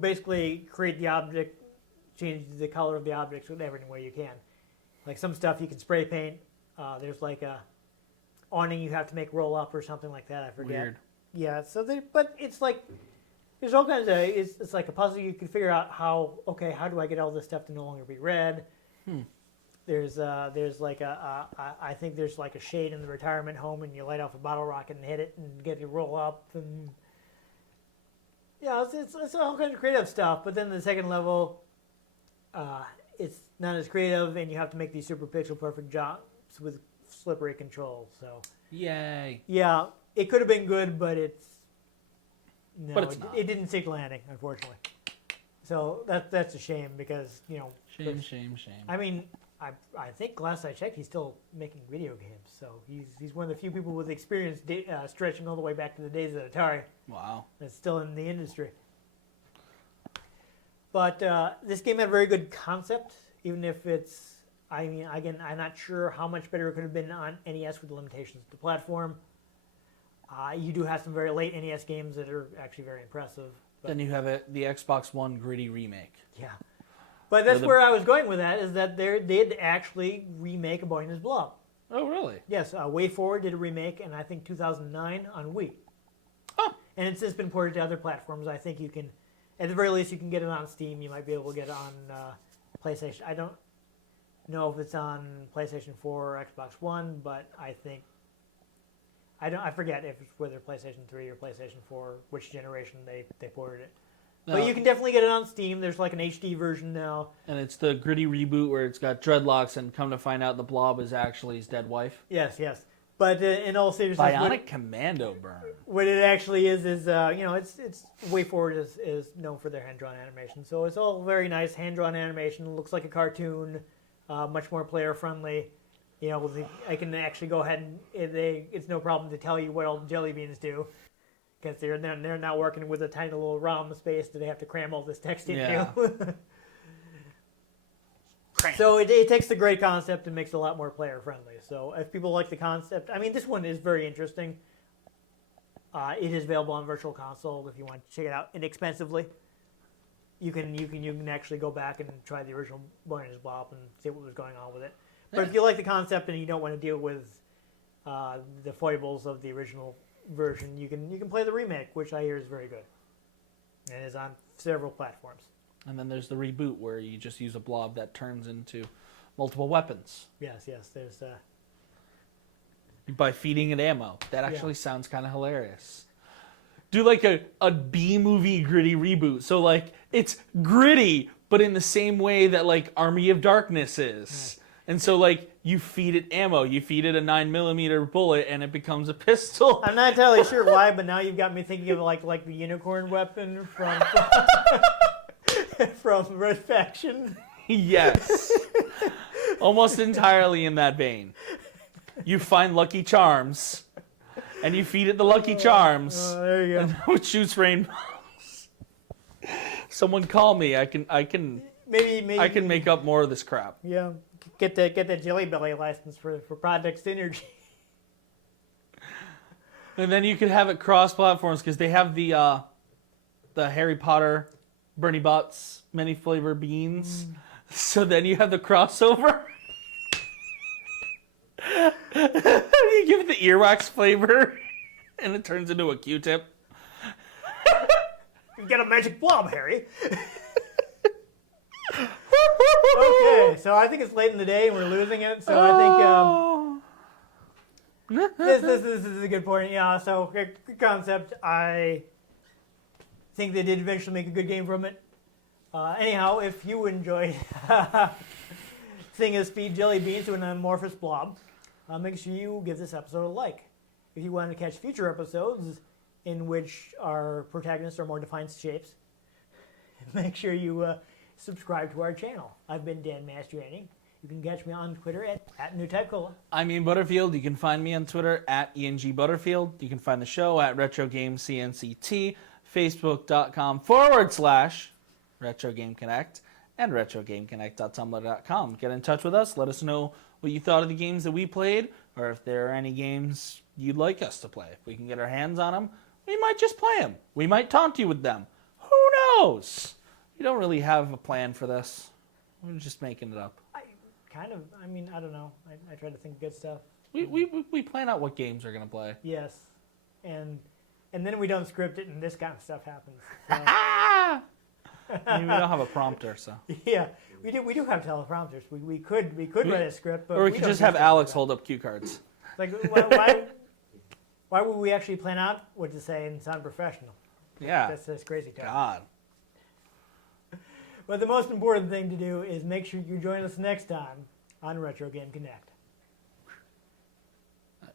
basically create the object, change the color of the objects whatever any way you can. Like some stuff you can spray paint. There's a awning you have to make roll up or something like that. I forget. Weird. Yeah. So but it's there's all kinds of it's like a puzzle. You can figure out how do I get all this stuff to no longer be red. There's I think there's a shade in the retirement home, and you light off a bottle rocket and hit it and get it roll up, and it's all kinds of creative stuff. But then the second level, it's not as creative, and you have to make these super pixel perfect jumps with slippery controls. So yay! Yeah, it could have been good, but it's not. It didn't stick landing, unfortunately. So that's a shame because Shame. I mean, I think last I checked, he's still making video games. So he's one of the few people with experience stretching all the way back to the days of Atari. Wow. That's still in the industry. But this game had a very good concept, even if it's. I mean, again, I'm not sure how much better it could have been on NES with the limitations of the platform. You do have some very late NES games that are actually very impressive. But Then you have the Xbox One gritty remake. yeah. But that's where I was going with that, is that they did actually remake A Boy and His Blob. Oh, really? Yes, Way Forward did a remake in, I think, 2009 on Wii. Oh. And it's just been ported to other platforms. I think you can, at the very least, you can get it on Steam. You might be able to get it on PlayStation. I don't know if it's on PlayStation 4 or Xbox One, but I think, I forget if it's whether PlayStation 3 or PlayStation 4, which generation they ported it. But you can definitely get it on Steam. There's an HD version now. And it's the gritty reboot where it's got dreadlocks, and come to find out the Blob is actually his dead wife. Yes. But in all seriousness, Bionic Commando burn. what it actually is it's Way Forward is known for their hand-drawn animation. So it's all very nice hand-drawn animation. It looks like a cartoon, much more player-friendly. I can actually go ahead and it's no problem to tell you what all the Jellybeans do. Because they're not working with a tiny little ROM space that they have to cram all this text into. Yeah. So it takes the great concept and makes it a lot more player friendly. So if people like the concept, I mean, this one is very interesting. It is available on Virtual Console if you want to check it out inexpensively. You can actually go back and try the original Boy and His Blob and see what was going on with it. But if you like the concept and you don't want to deal with the foibles of the original version, you can play the remake, which I hear is very good, and is on several platforms. And then there's the reboot where you just use a blob that turns into multiple weapons. Yes. There's by feeding it ammo. That actually sounds kind of hilarious. Do a B-movie gritty reboot. So it's gritty, but in the same way that Army of Darkness is. Yeah. And so, you feed it ammo. You feed it a 9mm bullet, and it becomes a pistol. I'm not entirely sure why, but now you've got me thinking of like the unicorn weapon from from Red Faction. Yes, almost entirely in that vein. You find Lucky Charms, and you feed it the Lucky Charms, there you and go. it shoots rainbows. Someone call me. I can Maybe I can make up more of this crap. Yeah, get that Jelly Belly license for Project Synergy. And then you could have it cross platforms because they have the Harry Potter Bernie Bott's many flavor beans. So then you have the crossover. You give it the earwax flavor, and it turns into a Q-tip. You get a magic blob, Harry. Okay, so I think it's late in the day and we're losing it. So I think this is a good point. Yeah. So good concept. I think they did eventually make a good game from it. Anyhow, if you enjoyed seeing us feed jelly beans to an amorphous blob, make sure you give this episode a like. If you want to catch future episodes in which our protagonists are more defined shapes, make sure you subscribe to our channel. I've been Dan Mastriani. You can catch me on Twitter at NewTypeCola. I'm Ian Butterfield. You can find me on Twitter at ENG Butterfield. You can find the show at RetroGameCNCT, Facebook.com/RetroGameConnect, and RetroGameConnect.tumblr.com. Get in touch with us. Let us know what you thought of the games that we played, or if there are any games you'd like us to play. If we can get our hands on them, we might just play them. We might taunt you with them. Who knows? We don't really have a plan for this. We're just making it up. I don't know. I try to think of good stuff. We plan out what games we're going to play. Yes. And then we don't script it and this kind of stuff happens. So. I mean, we don't have a prompter, so. Yeah, we do have teleprompters. We could write a script, but or we could don't just do have stuff Alex like hold up cue cards. that. Like why would we actually plan out what to say and sound professional? Yeah. That's crazy talk. God. But the most important thing to do is make sure you join us next time on Retro Game Connect.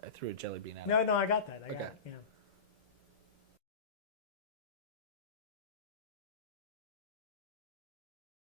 I threw a jelly bean at it. No, I got that. I got Okay. it. Yeah.